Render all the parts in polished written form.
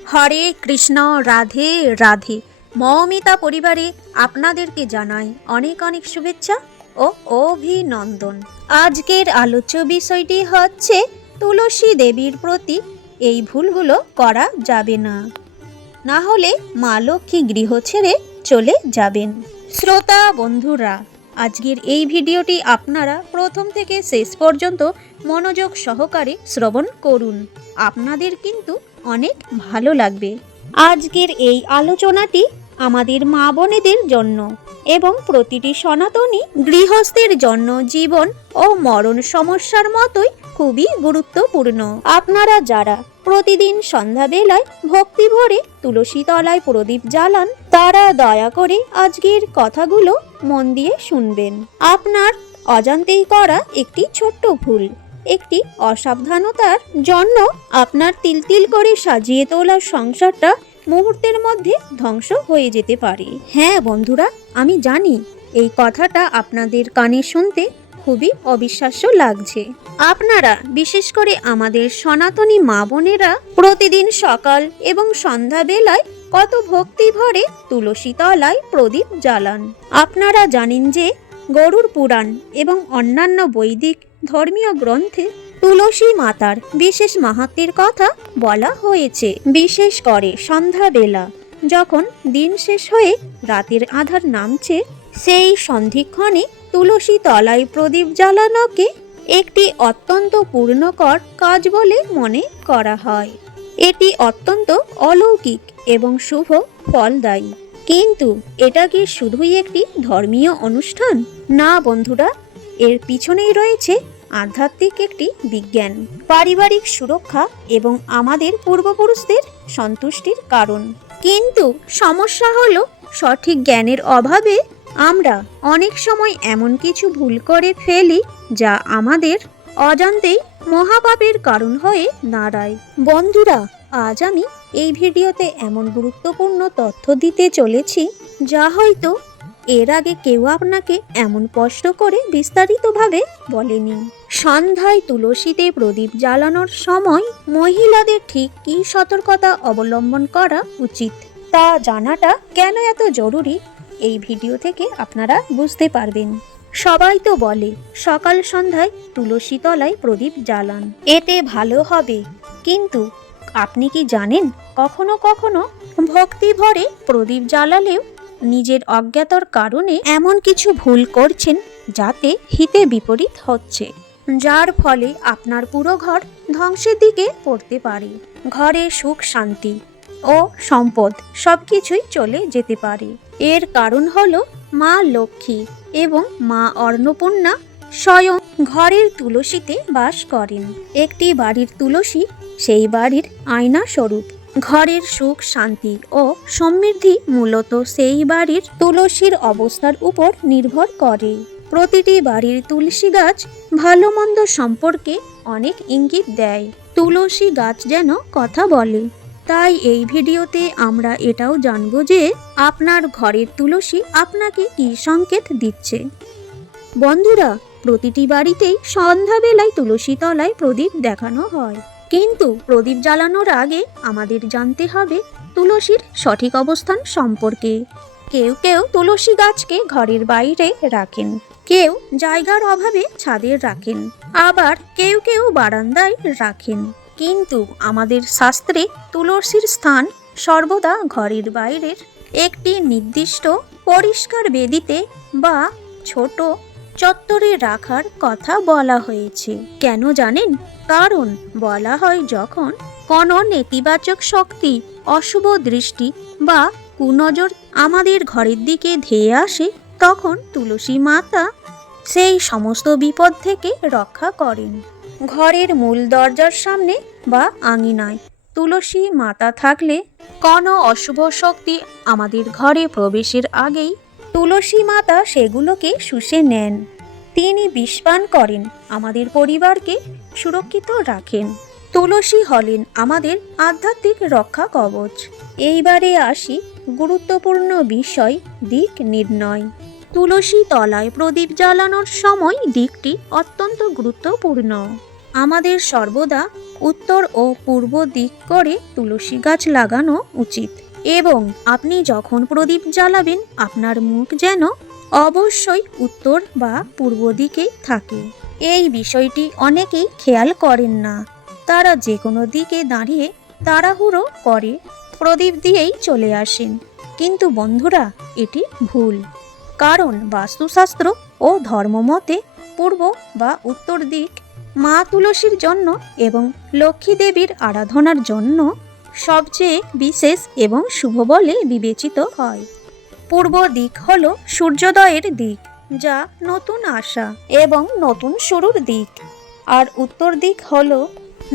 হরে কৃষ্ণ, রাধে রাধে। মৌমিতা পরিবারে আপনাদেরকে জানাই অনেক অনেক শুভেচ্ছা ও অভিনন্দন। আজকের আলোচ্য বিষয়টি হচ্ছে তুলসী দেবীর প্রতি এই ভুলগুলো করা যাবে না, না হলে মা লক্ষ্মী গৃহ ছেড়ে চলে যাবেন। শ্রোতা বন্ধুরা, আজকের এই ভিডিওটি আপনারা প্রথম থেকে শেষ পর্যন্ত মনোযোগ সহকারে শ্রবণ করুন, আপনাদের কিন্তু অনেক ভালো লাগবে। আজকের এই আলোচনাটি আমাদের মা বোনেদের জন্য এবং প্রতিটি সনাতনী গৃহস্থের জন্য জীবন ও মরণ সমস্যার মতোই খুবই গুরুত্বপূর্ণ। আপনারা যারা প্রতিদিন সন্ধ্যাবেলায় ভক্তি ভরে তুলসী তলায় প্রদীপ জ্বালান, তারা দয়া করে আজকের কথাগুলো মন দিয়ে শুনবেন। আপনার অজান্তেই করা একটি ছোট্ট ভুল, একটি অসাবধানতার জন্য আপনার তিল তিল করে সাজিয়ে তোলা সংসারটা মুহূর্তের মধ্যে ধ্বংস হয়ে যেতে পারে। হ্যাঁ বন্ধুরা, আমি জানি এই কথাটা আপনাদের কানে শুনতে খুবই অবিশ্বাস্য লাগছে। আপনারা বিশেষ করে আমাদের সনাতনী মা বোনেরা প্রতিদিন সকাল এবং সন্ধ্যা বেলায় কত ভক্তি ভরে তুলসী তলায় প্রদীপ জ্বালান। আপনারা জানেন যে গরুড় পুরাণ এবং অন্যান্য বৈদিক ধর্মীয় গ্রন্থে তুলসী মাতার বিশেষ মাহাত্ম্যের কথা বলা হয়েছে। বিশেষ করে সন্ধ্যাবেলা যখন দিন শেষ হয়ে রাতের আঁধার নামছে, সেই সন্ধিক্ষণে তুলসী তলায় প্রদীপ জ্বালানোকে একটি অত্যন্ত পূর্ণকর কাজ বলে মনে করা হয়। এটি অত্যন্ত অলৌকিক এবং শুভ ফলদায়ী। কিন্তু এটা কি শুধুই একটি ধর্মীয় অনুষ্ঠান? না বন্ধুরা, এর পিছনেই রয়েছে আধ্যাত্মিক একটি বিজ্ঞান, পারিবারিক সুরক্ষা এবং আমাদের পূর্বপুরুষদের সন্তুষ্টির কারণ। কিন্তু সমস্যা হলো সঠিক জ্ঞানের অভাবে আমরা অনেক সময় এমন কিছু ভুল করে ফেলি যা আমাদের অজান্তেই মহাপাপের কারণ হয়ে দাঁড়ায়। বন্ধুরা, আজ আমি এই ভিডিওতে এমন গুরুত্বপূর্ণ তথ্য দিতে চলেছি যা হয়তো এর আগে কেউ আপনাকে এমন স্পষ্ট করে বিস্তারিতভাবে বলেনি। সন্ধ্যায় তুলসীতে প্রদীপ জ্বালানোর সময় মহিলাদের ঠিক কী সতর্কতা অবলম্বন করা উচিত তা জানাটা কেন এত জরুরি, এই ভিডিও থেকে আপনারা বুঝতে পারবেন। সবাই তো বলে সকাল সন্ধ্যায় তুলসী তলায় প্রদীপ জ্বালান, এতে ভালো হবে। কিন্তু আপনি কি জানেন, কখনো কখনো ভক্তি ভরে প্রদীপ জ্বালালেও নিজের অজ্ঞাতর কারণে এমন কিছু ভুল করছেন যাতে হিতে বিপরীত হচ্ছে, যার ফলে আপনার পুরো ঘর ধ্বংসের দিকে পড়তে পারে। ঘরে সুখ শান্তি ও সম্পদ সবকিছুই চলে যেতে পারে। এর কারণ হলো মা লক্ষ্মী এবং মা অন্নপূর্ণা স্বয়ং ঘরের তুলসীতে বাস করেন। একটি বাড়ির তুলসী সেই বাড়ির আয়না স্বরূপ। ঘরের সুখ শান্তি ও সমৃদ্ধি মূলত সেই বাড়ির তুলসীর অবস্থার উপর নির্ভর করে। প্রতিটি বাড়ির তুলসী গাছ ভালো মন্দ সম্পর্কে অনেক ইঙ্গিত দেয়। তুলসী গাছ যেন কথা বলে। তাই এই ভিডিওতে আমরা এটাও জানব যে আপনার ঘরের তুলসী আপনাকে কী সংকেত দিচ্ছে। বন্ধুরা, প্রতিটি বাড়িতেই সন্ধ্যাবেলায় তুলসী তলায় প্রদীপ দেখানো হয়, কিন্তু প্রদীপ জ্বালানোর আগে আমাদের জানতে হবে তুলসীর সঠিক অবস্থান সম্পর্কে। কেউ কেউ তুলসী গাছকে ঘরের বাইরে রাখেন, কেউ জায়গার অভাবে ছাদে রাখেন, আবার কেউ কেউ বারান্দায় রাখেন। কিন্তু আমাদের শাস্ত্রে তুলসীর স্থান সর্বদা ঘরের বাইরের একটি নির্দিষ্ট পরিষ্কার বেদিতে বা ছোট চত্বরে রাখার কথা বলা হয়েছে। কেন জানেন? কারণ বলা হয় যখন কোনো নেতিবাচক শক্তি, অশুভ দৃষ্টি বা কুনজর আমাদের ঘরের দিকে ধেয়ে আসে, তখন তুলসী মাতা সেই সমস্ত বিপদ থেকে রক্ষা করেন। ঘরের মূল দরজার সামনে বা আঙিনায় তুলসী মাতা থাকলে কোনো অশুভ শক্তি আমাদের ঘরে প্রবেশের আগেই তুলসী মাতা সেগুলোকে শুষে নেন। তিনি বিষ পান করেন, আমাদের পরিবারকে সুরক্ষিত রাখেন। তুলসী হলেন আমাদের আধ্যাত্মিক রক্ষা কবচ। এইবারে আসি গুরুত্বপূর্ণ বিষয়, দিক নির্ণয়। তুলসী তলায় প্রদীপ জ্বালানোর সময় দিকটি অত্যন্ত গুরুত্বপূর্ণ। আমাদের সর্বদা উত্তর ও পূর্ব দিক করে তুলসী গাছ লাগানো উচিত, এবং আপনি যখন প্রদীপ জ্বালাবেন আপনার মুখ যেন অবশ্যই উত্তর বা পূর্ব দিকেই থাকে। এই বিষয়টি অনেকেই খেয়াল করেন না, তারা যে কোনো দিকে দাঁড়িয়ে তাড়াহুড়ো করে প্রদীপ দিয়েই চলে আসেন। কিন্তু বন্ধুরা, এটি ভুল, কারণ বাস্তুশাস্ত্র ও ধর্মমতে পূর্ব বা উত্তর দিক মা তুলসীর জন্য এবং লক্ষ্মী দেবীর আরাধনার জন্য সবচেয়ে বিশেষ এবং শুভ বলে বিবেচিত হয়। পূর্ব দিক হল সূর্যোদয়ের দিক, যা নতুন আশা এবং নতুন শুরুর দিক, আর উত্তর দিক হল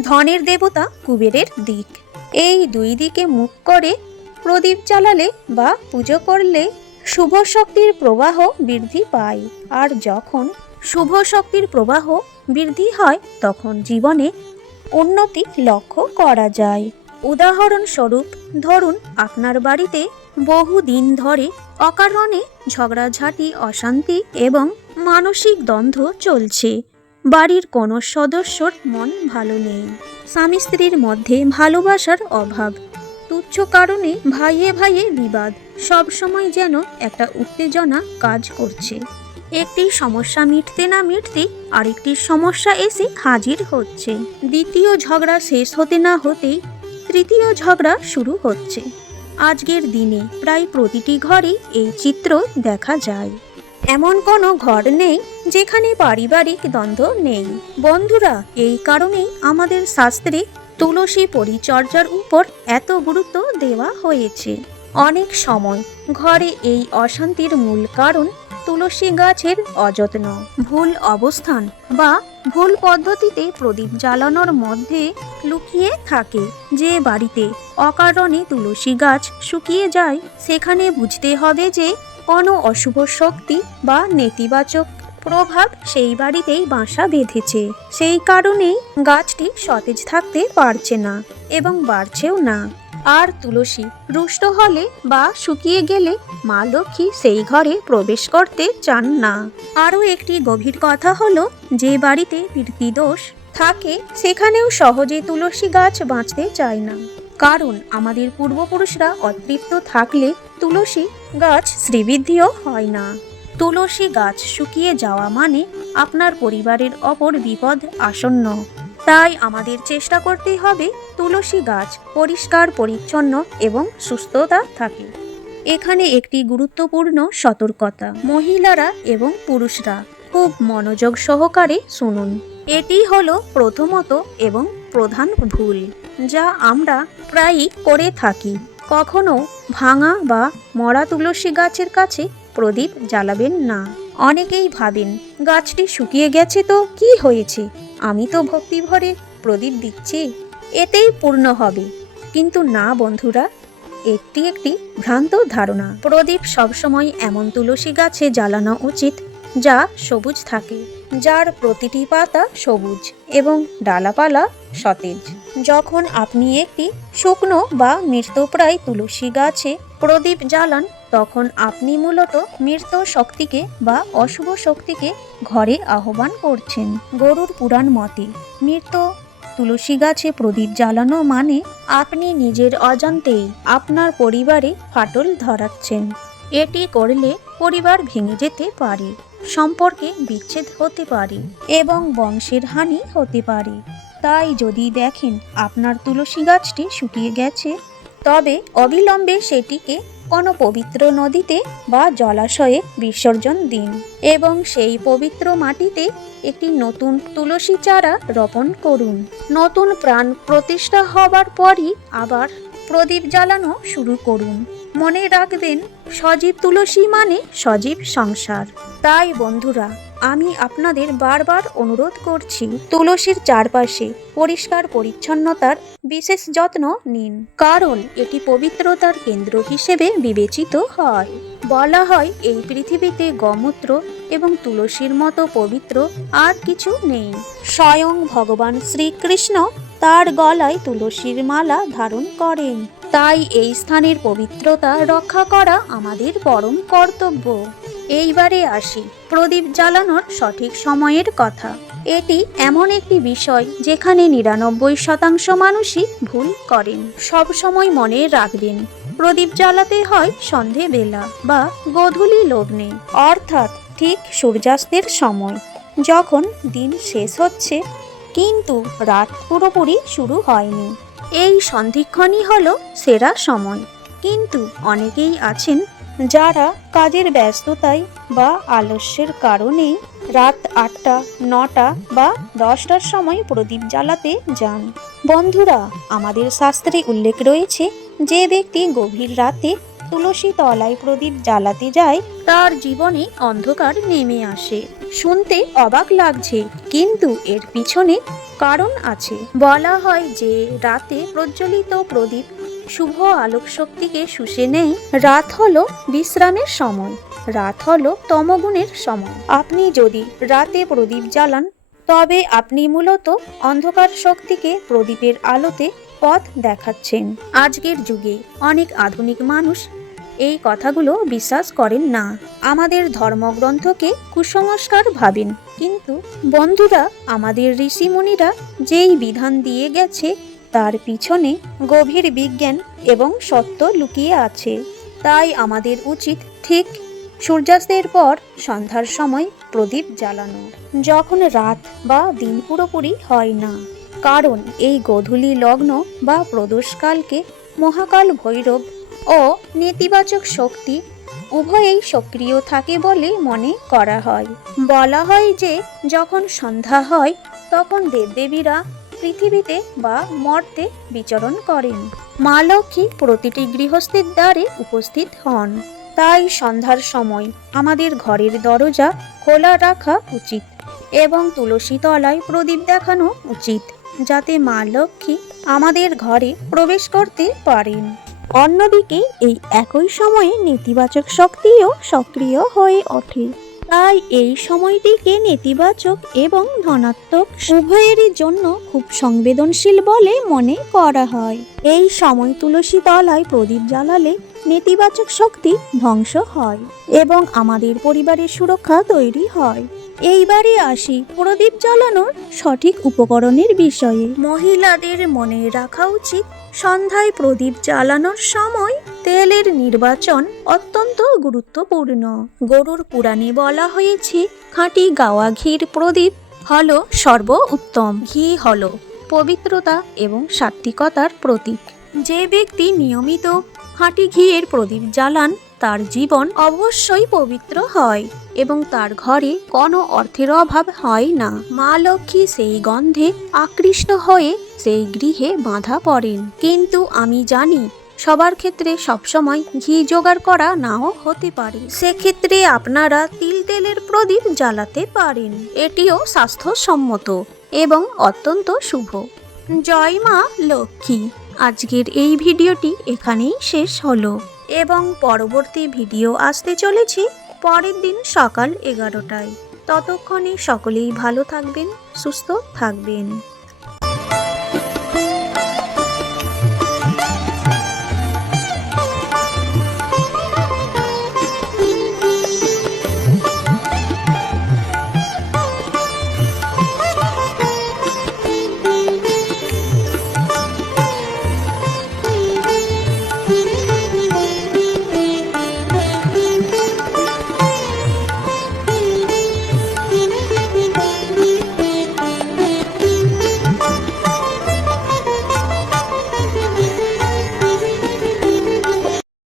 ধনের দেবতা কুবেরের দিক। এই দুই দিকে মুখ করে প্রদীপ জ্বালালে বা পুজো করলে শুভ শক্তির প্রবাহ বৃদ্ধি পায়, আর যখন শুভ শক্তির প্রবাহ বৃদ্ধি হয় তখন জীবনে উন্নতি লক্ষ্য করা যায়। উদাহরণস্বরূপ ধরুন, আপনার বাড়িতে বহুদিন ধরে অকারণে ঝগড়াঝাঁটি, অশান্তি এবং মানসিক দ্বন্দ্ব চলছে। বাড়ির কোনো সদস্যর মন ভালো নেই, স্বামী স্ত্রীর মধ্যে ভালোবাসার অভাব, তুচ্ছ কারণে ভাইয়ে ভাইয়ে বিবাদ, সব সময় যেন একটা উত্তেজনা কাজ করছে। একটি সমস্যা মিটতে না মিটতে আরেকটি সমস্যা এসে হাজির হচ্ছে। দ্বিতীয় ঝগড়া শেষ হতে না হতেই তৃতীয় ঝগড়া শুরু হচ্ছে। আজকের দিনে প্রায় প্রতিটি ঘরেই এই চিত্র দেখা যায়। এমন কোনো ঘর নেই যেখানে পারিবারিক দ্বন্দ্ব নেই। বন্ধুরা, এই কারণেই আমাদের শাস্ত্রে তুলসী পরিচর্যার উপর এত গুরুত্ব দেওয়া হয়েছে। অনেক সময় ঘরে এই অশান্তির মূল কারণ তুলসী গাছের অযত্ন, ভুল অবস্থান বা ভুল পদ্ধতিতে প্রদীপ জ্বালানোর মধ্যে লুকিয়ে থাকে। যে বাড়িতে অকারণে তুলসী গাছ শুকিয়ে যায়, সেখানে বুঝতে হবে যে কোনো অশুভ শক্তি বা নেতিবাচক প্রভাব সেই বাড়িতেই বাসা বেঁধেছে। সেই কারণেই গাছটি সতেজ থাকতে পারছে না এবং বাড়ছেও না। আর তুলসী রুষ্ট হলে বা শুকিয়ে গেলে মা লক্ষ্মী সেই ঘরে প্রবেশ করতে চান না। আরও একটি গভীর কথা হলো, যে বাড়িতে পিতৃদোষ থাকে সেখানেও সহজে তুলসী গাছ বাঁচতে চায় না, কারণ আমাদের পূর্বপুরুষরা অতৃপ্ত থাকলে তুলসী গাছ শ্রীবৃদ্ধিও হয় না। তুলসী গাছ শুকিয়ে যাওয়া মানে আপনার পরিবারের অপর বিপদ আসন্ন। তাই আমাদের চেষ্টা করতে হবে তুলসী গাছ পরিষ্কার পরিচ্ছন্ন এবং সুস্থতা থাকে। এখানে একটি গুরুত্বপূর্ণ সতর্কতা, মহিলারা এবং পুরুষরা খুব মনোযোগ সহকারে শুনুন। এটি হলো প্রথমত এবং প্রধান ভুল যা আমরা প্রায়ই করে থাকি। কখনো ভাঙা বা মরা তুলসী গাছের কাছে প্রদীপ জ্বালাবেন না। অনেকেই ভাবেন গাছটি শুকিয়ে গেছে তো কি হয়েছে, আমি তো ভক্তি ভরে প্রদীপ দিচ্ছি, এতেই পূর্ণ হবে। কিন্তু না বন্ধুরা, এটি একটি ভ্রান্ত ধারণা। প্রদীপ সবসময় এমন তুলসী গাছে জ্বালানো উচিত যা সবুজ থাকে, যার প্রতিটি পাতা সবুজ এবং ডালাপালা সতেজ। যখন আপনি একটি শুকনো বা মৃতপ্রায় তুলসী গাছে প্রদীপ জ্বালান, তখন আপনি মূলত মৃত শক্তিকে বা অশুভ শক্তিকে ঘরে আহ্বান করছেন। গরুড় পুরাণ মতে মৃত তুলসী গাছে প্রদীপ জ্বালানো মানে আপনি নিজের অজান্তেই আপনার পরিবারে ফাটল ধরাচ্ছেন। এটি করলে পরিবার ভেঙে যেতে পারে, সম্পর্কে বিচ্ছেদ হতে পারে এবং বংশের হানি হতে পারে। তাই যদি দেখেন আপনার তুলসী গাছটি শুকিয়ে গেছে, তবে অবিলম্বে সেটিকে কোনো পবিত্র নদীতে বা জলাশয়ে বিসর্জন দিন এবং সেই পবিত্র মাটিতে একটি নতুন তুলসী চারা রোপণ করুন। নতুন প্রাণ প্রতিষ্ঠা হবার পরই আবার প্রদীপ জ্বালানো শুরু করুন। মনে রাখবেন, সজীব তুলসী মানে সজীব সংসার। তাই বন্ধুরা, আমি আপনাদের বারবার অনুরোধ করছি, তুলসীর চারপাশে পরিষ্কার পরিচ্ছন্নতার বিশেষ যত্ন নিন, কারণ এটি পবিত্রতার কেন্দ্র হিসেবে বিবেচিত হয়। বলা হয় এই পৃথিবীতে গোমূত্র এবং তুলসীর মতো পবিত্র আর কিছু নেই। স্বয়ং ভগবান শ্রীকৃষ্ণ তার গলায় তুলসীর মালা ধারণ করেন। তাই এই স্থানের পবিত্রতা রক্ষা করা আমাদের পরম কর্তব্য। এইবারে আসি প্রদীপ জ্বালানোর সঠিক সময়ের কথা। এটি এমন একটি বিষয় যেখানে 99% মানুষই ভুল করেন। সব সময় মনে রাখবেন, প্রদীপ জ্বালাতে হয় সন্ধেবেলা বা গোধূলি লগ্নে, অর্থাৎ ঠিক সূর্যাস্তের সময়, যখন দিন শেষ হচ্ছে কিন্তু রাত পুরোপুরি শুরু হয়নি। এই সন্ধিক্ষণই হলো সেরা সময়। কিন্তু অনেকেই আছেন যারা কাজের ব্যস্ততায় বা আলস্যের কারণে রাত 8টা, 9টা বা 10টার সময় প্রদীপ জ্বালাতে যান। বন্ধুরা, আমাদের শাস্ত্রে উল্লেখ রয়েছে, যে ব্যক্তি গভীর রাতে তুলসী তলায় প্রদীপ জ্বালাতে যায় তার জীবনে অন্ধকার নেমে আসে। শুনতে অবাক লাগছে, কিন্তু এর পিছনে কারণ আছে। বলা হয় যে রাতে প্রজ্বলিত প্রদীপ শুভ আলোক শক্তিকে শুষে নেয়। রাত হলো বিশ্রামের সময়, রাত হলো তমগুণের সময়। আপনি যদি রাতে প্রদীপ জ্বালান তবে আপনি মূলত অন্ধকার শক্তিকে প্রদীপের আলোতে পথ দেখাচ্ছেন। আজকের যুগে অনেক আধুনিক মানুষ এই কথাগুলো বিশ্বাস করেন না, আমাদের ধর্মগ্রন্থকে কুসংস্কার ভাবেন। কিন্তু বন্ধুরা, আমাদের ঋষিমুনিরা যেই বিধান দিয়ে গেছে তার পিছনে গভীর বিজ্ঞান এবং সত্য লুকিয়ে আছে। তাই আমাদের উচিত ঠিক সূর্যাস্তের পর সন্ধ্যার সময় প্রদীপ জ্বালানো, যখন রাত বা দিন পুরোপুরি হয় না। কারণ এই গোধূলি লগ্ন বা প্রদোষকালকে মহাকাল ভৈরব ও নেতিবাচক শক্তি উভয়েই সক্রিয় থাকে বলে মনে করা হয়। বলা হয় যে যখন সন্ধ্যা হয় তখন দেবদেবীরা পৃথিবীতে বা মর্তে বিচরণ করেন। মা লক্ষ্মী প্রতিটি গৃহস্থের দ্বারে উপস্থিত হন। তাই সন্ধ্যার সময় আমাদের ঘরের দরজা খোলা রাখা উচিত এবং তুলসী তলায় প্রদীপ দেখানো উচিত, যাতে মা লক্ষ্মী আমাদের ঘরে প্রবেশ করতে পারেন। অন্যদিকে এই একই সময়ে নেতিবাচক শক্তিও সক্রিয় হয়ে ওঠে। তাই এই সময়টিকে নেতিবাচক এবং ধনাত্মক উভয়েরই জন্য খুব সংবেদনশীল বলে মনে করা হয়। এই সময় তুলসী তলায় প্রদীপ জ্বালালে নেতিবাচক শক্তি ধ্বংস হয় এবং আমাদের পরিবারের সুরক্ষা তৈরি হয়। এইবারে আসি প্রদীপ জ্বালানোর সঠিক উপকরণের বিষয়ে। মহিলাদের মনে রাখা উচিত, সন্ধ্যায় প্রদীপ জ্বালানোর সময় তেলের নির্বাচন অত্যন্ত গুরুত্বপূর্ণ। গরুর পুরাণে বলা হয়েছে, খাঁটি গাওয়া ঘির প্রদীপ হলো সর্ব উত্তম। ঘি হলো পবিত্রতা এবং সাত্বিকতার প্রতীক। যে ব্যক্তি নিয়মিত খাঁটি ঘিয়ের প্রদীপ জ্বালান তার জীবন অবশ্যই পবিত্র হয় এবং তার ঘরে কোনো অর্থের অভাব হয় না। মা লক্ষ্মী সেই গন্ধে আকৃষ্ট হয়ে সেই গৃহে বাঁধা পড়েন। কিন্তু আমি জানি সবার ক্ষেত্রে সবসময় ঘি জোগাড় করা নাও হতে পারে। সেক্ষেত্রে আপনারা তেলের প্রদীপ জ্বালাতে পারেন। এটিও স্বাস্থ্যসম্মত এবং অত্যন্ত শুভ। জয় মা লক্ষ্মী। আজকের এই ভিডিওটি এখানেই শেষ হলো এবং পরবর্তী ভিডিও আসতে চলেছে পরের দিন সকাল 11টায়। ততক্ষণে সকলেই ভালো থাকবেন, সুস্থ থাকবেন।